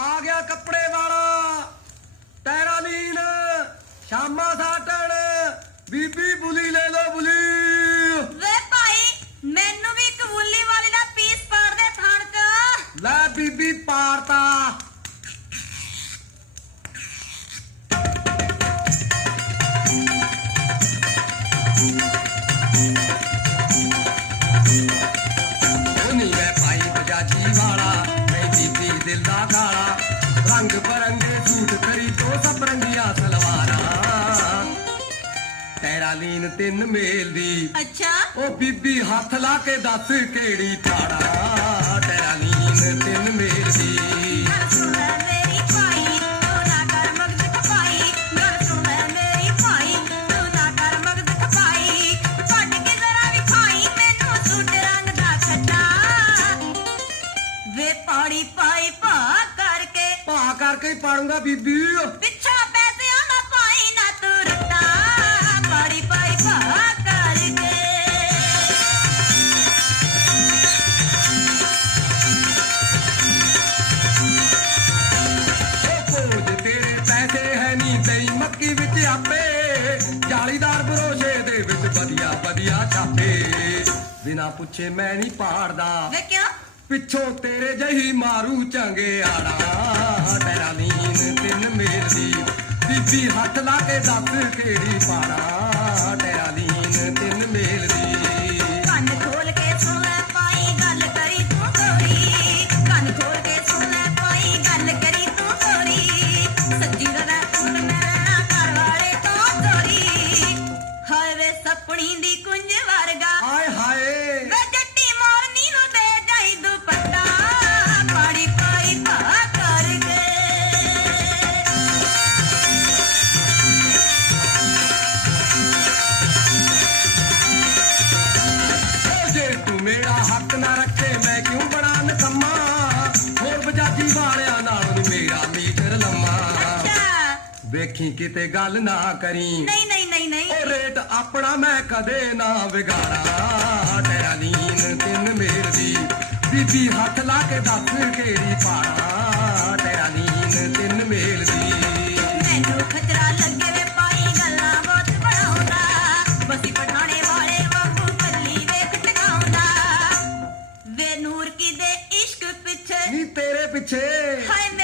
ਆ ਗਿਆ ਕੱਪੜੇ ਵਾਲਾ। ਟੈਰਾਲੀਨ ਸ਼ਾਮਾ ਸਾਟਣ ਬੀਬੀ ਬੁਲੀ ਲੈ ਲੋ ਬੁਲੀ। ਵੇ ਭਾਈ ਮੈਨੂੰ ਵੀ ਇੱਕ ਵੁੱਲੀ ਵਾਲੀ ਦਾ ਪੀਸ ਪਾੜ ਦੇ ਥਣ ਚ ਲੈ ਬੀਬੀ ਉਨੀ ਦਿਲ ਦਾ ਕਾਲਾ। ਰੰਗ ਬਰੰਗੇ ਸੂਟ ਕਰੀ ਤੋਂ ਸਭ ਰੰਗੀਆਂ ਸਲਵਾਰਾਂ। ਤੇਰਾ ਲੀਨ ਤਿੰਨ ਮੇਲ ਦੀ। ਅੱਛਾ। ਉਹ ਬੀਬੀ ਹੱਥ ਲਾ ਕੇ ਦੱਸ ਕਿਹੜੀ ਠਾੜਾ ਤੇਰਾ ਲੀਨ ਤਿੰਨ ਮੇਲ ਦੀ। ਹੀ ਪਾੜੂੰਗਾ ਬੀਬੀ। ਪਿੱਛਾ ਪੈਸਿਆਂ ਦਾ ਪਾਈ ਨਾ ਤੂੰ ਪਾੜੀ ਪਾਈ ਭਾ ਕਰਕੇ। ਉਹ ਤੇਰੇ ਪੈਸੇ ਹੈ ਨਹੀਂ ਮੱਕੀ ਵਿੱਚ ਆਪੇ। ਜਾਲੀਦਾਰ ਬਰੋਸ਼ੇ ਦੇ ਵਿੱਚ ਵਧੀਆ ਵਧੀਆ ਛਾਪੇ। ਬਿਨਾ ਪੁੱਛੇ ਮੈਂ ਨਹੀਂ ਪਾੜਦਾ। ਵੇ ਕਿਉਂ? ਪਿੱਛੋਂ ਤੇਰੇ ਜਹੀ ਮਾਰੂ ਚੰਗੇ ਆੜਾ। ਤੇਰਾ ਲੀਨ ਤਿੰਨ ਮੇਲ ਦੀ। ਬੀਬੀ ਹੱਥ ਲਾ ਕੇ ਦੱਸ ਕਿਹੜੀ ਪਾੜਾ ਤੇਰਾ ਲੀਨ ਮੈਂ ਕਿਉਂ ਬਣਾ ਨਕਮਾ? ਹੋਰ ਬਜਾਜੀ ਵਾਲਿਆਂ ਨਾਲ ਮੇਰਾ ਮੀਟਰ ਲੰਮਾ। ਵੇਖੀ ਕਿਤੇ ਗੱਲ ਨਾ ਕਰੀ। ਨਹੀਂ ਨਹੀਂ ਨਹੀਂ ਨਹੀਂ। ਉਹ ਰੇਟ ਆਪਣਾ ਮੈਂ ਕਦੇ ਨਾ ਵਿਗਾੜਾ। ਤੇਰਾ ਤਿੰਨ ਮੇਰ ਦੀ। ਬੀਬੀ ਹੱਥ ਲਾ ਕੇ ਦੱਸ ਕਿਹੜੀ ਪਾੜਾ। ਪਿੱਛੇ। ਹਾਏ